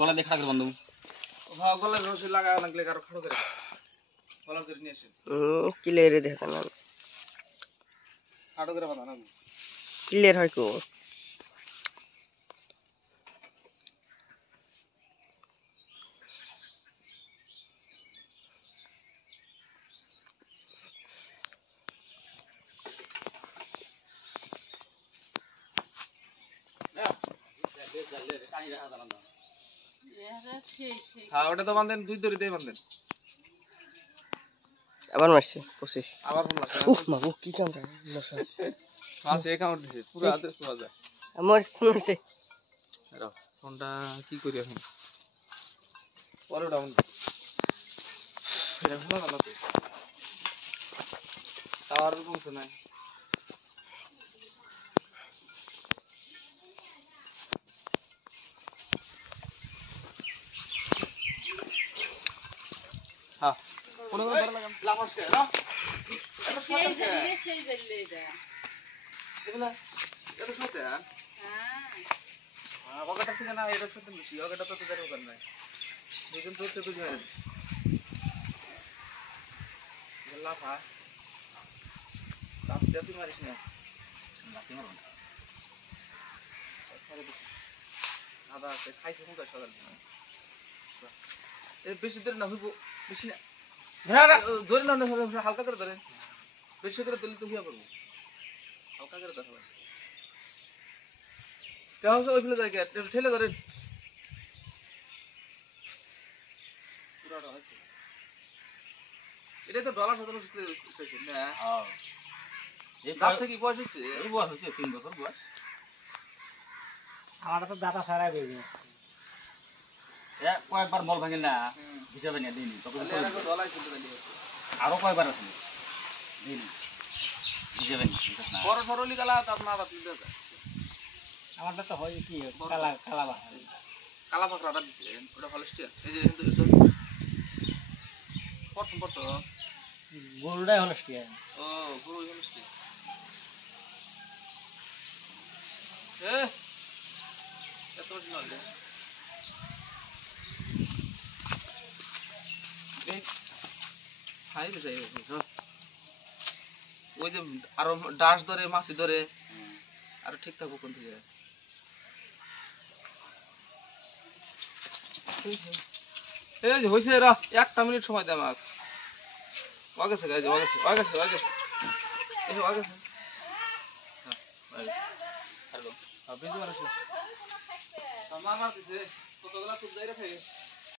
গলা দিয়ে খাড়া করে বন্ধু গলায় রসি লাগাও লাগলে কারো খাড়ো করে গলা ধরে নিয়ে আসেন ক্লিয়ার দেখেন না খাড়ো করে বাঁধা না ক্লিয়ার হয় কো হ্যাঁ ওটা তো বাঁধেন দুই দড়ি দিয়ে বাঁধেন আবার মারছে 25 আবার ফোন লাগছে উফ মাগো কি কামড়া মশা আছে অ্যাকাউন্ট দিছে পুরো আদেশ পাওয়া যায় আমার ফোন হইছে ফোনটা কি করি এখন পরে ডাউন এটা ফোন না তো টাওয়ার পৌঁছে নাই হ্যাঁ কোন কোন ধরে লাগাম লাফাস কে না সেই দিলে এটা দেখলা এটা সত্যি হ্যাঁ ওটা ঠিক না এটা সত্যি বেশি ওটা তো তোদের উপর নাই দুজন তোর সে বুঝে না লাফা তাপ জাতি মারিস না লাফি মারো না আদা আছে খাইছে কোন কাজ সকাল এই বেশি দেরি না হইব বেশি না ধরে না হালকা করে ধরেন বেশি করে দিলে তো হইয়া পড়বো হালকা করে ধরো কেউ ওই ফেলে যায় ঠেলে ধরেন পুরাটা আছে এটাই তো ডলার 17 চাইছেন না এই বাচ্চা কি বয়স হচ্ছে এই বয়স হচ্ছে 3 বছর বয়স আমারটা তো দাতা ছাড়াই বেবি কয়েকবার বল ভাঙে না হিসাবে নিয়ে দিইনি ডলার চলতে জানি আরো কয়েকবার আছে দিইনি হিসাবে নিয়ে বড় সরলি গালা তার মা বাপ দিতে যায় আমারটা তো হয় কি কালা কালা বা কালা পাকড়াটা দিছিলেন ওটা হলস্টিয়ান এই যে প্রথম গরুটাই হলস্টিয়ান ও গরু হলস্টিয়ান এত দিন হলো এই খাইলে যাই ওই যে আরো ডাস ধরে মাছি ধরে আর ঠিক থাকবো কোন থেকে এই যে হইছে রা 1 মিনিট সময় দে আমাক ওয়াগেছে গাইজ ওয়াগেছে এই ওয়াগেছে হ্যাঁ ওয়াগেছে হ্যালো আবে যে মারছে সামান মার দিছে কতগুলা সুদ দাইরা থাকে